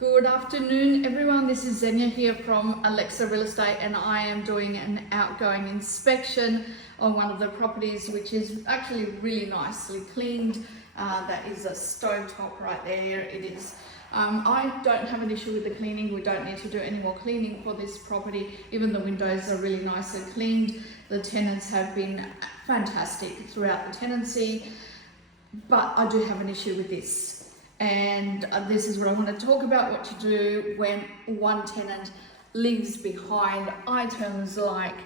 Good afternoon everyone, this is Xenia here from Alexa Real Estate and I am doing an outgoing inspection on one of the properties which is actually really nicely cleaned. That is a stove top right there, it is. I don't have an issue with the cleaning, we don't need to do any more cleaning for this property. Even the windows are really nicely cleaned. The tenants have been fantastic throughout the tenancy, but I do have an issue with this. And this is what I want to talk about, what to do when one tenant leaves behind items like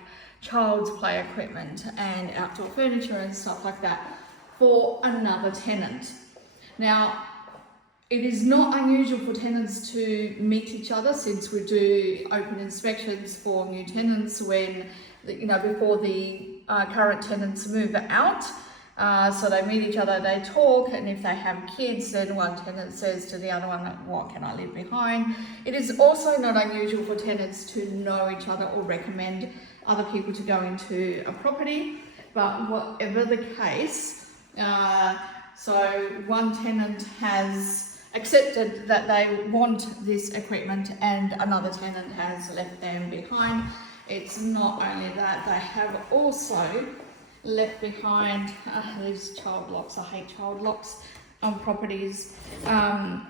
child's play equipment and outdoor furniture and stuff like that for another tenant. Now, it is not unusual for tenants to meet each other, since we do open inspections for new tenants when, before the current tenants move out. So they meet each other, they talk, and if they have kids, then one tenant says to the other one, what can I leave behind? It is also not unusual for tenants to know each other or recommend other people to go into a property, but whatever the case, so one tenant has accepted that they want this equipment and another tenant has left them behind. It's not only that, they have also left behind these child locks. I hate child locks on properties. So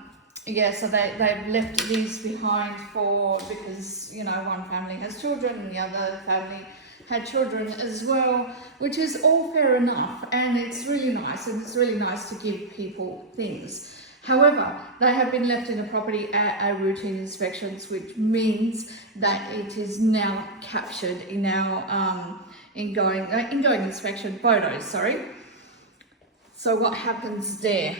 they've left these behind because one family has children and the other family had children as well, which is all fair enough, and it's really nice, and it's really nice to give people things. However, they have been left in a property at a routine inspections, which means that it is now captured in our ingoing inspection photos, So what happens there?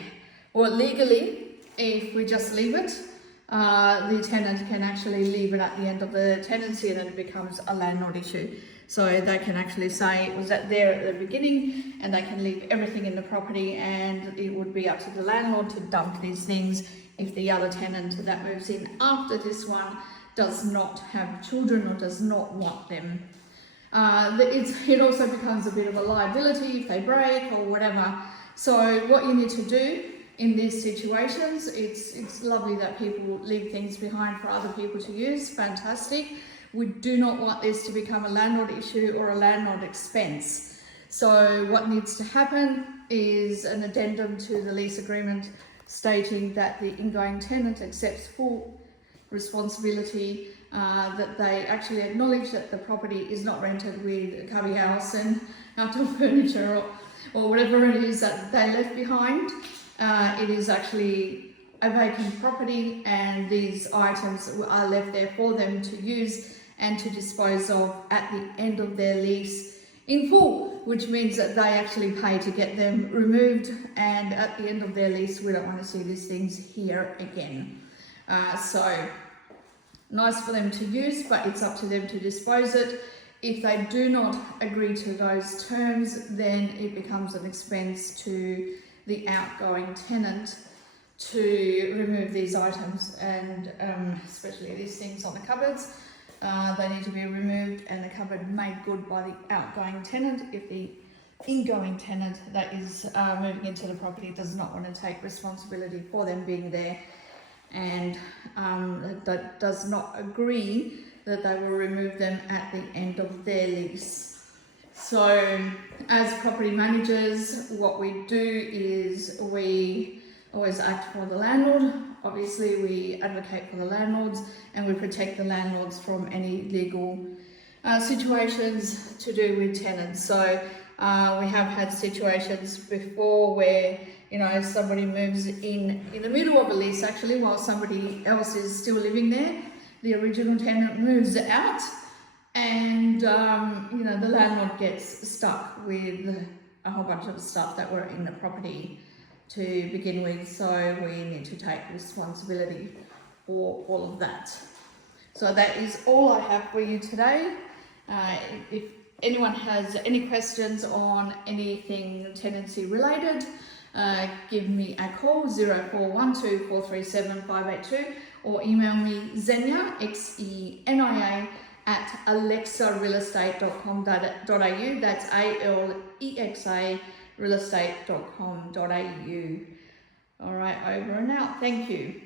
Well, legally, if we just leave it, the tenant can actually leave it at the end of the tenancy and then it becomes a landlord issue. So they can actually say it was there at the beginning, and they can leave everything in the property, and it would be up to the landlord to dump these things if the other tenant that moves in after this one does not have children or does not want them. It also becomes a bit of a liability if they break or whatever. So what you need to do in these situations, it's lovely that people leave things behind for other people to use, fantastic. We do not want this to become a landlord issue or a landlord expense. So what needs to happen is an addendum to the lease agreement stating that the ingoing tenant accepts full responsibility, that they actually acknowledge that the property is not rented with a cubby house and outdoor furniture or whatever it is that they left behind. It is actually a vacant property, and these items are left there for them to use and to dispose of at the end of their lease in full, which means that they actually pay to get them removed, and at the end of their lease we don't want to see these things here again. So nice for them to use, but it's up to them to dispose it. If they do not agree to those terms, then it becomes an expense to the outgoing tenant to remove these items, and especially these things on the cupboards. They need to be removed and the cupboard made good by the outgoing tenant if the ingoing tenant that is moving into the property does not want to take responsibility for them being there, and that does not agree that they will remove them at the end of their lease. So as property managers, what we do is we always act for the landlord. Obviously, we advocate for the landlords and we protect the landlords from any legal situations to do with tenants. So we have had situations before where somebody moves in the middle of a lease actually while somebody else is still living there. The original tenant moves out, and the landlord gets stuck with a whole bunch of stuff that were in the property to begin with, so we need to take responsibility for all of that. So that is all I have for you today. If anyone has any questions on anything tenancy related, give me a call 0412 437 582 or email me Xenia, Xenia, at alexarealestate.com.au. That's ALEXA realestate.com.au. All right, over and out. Thank you.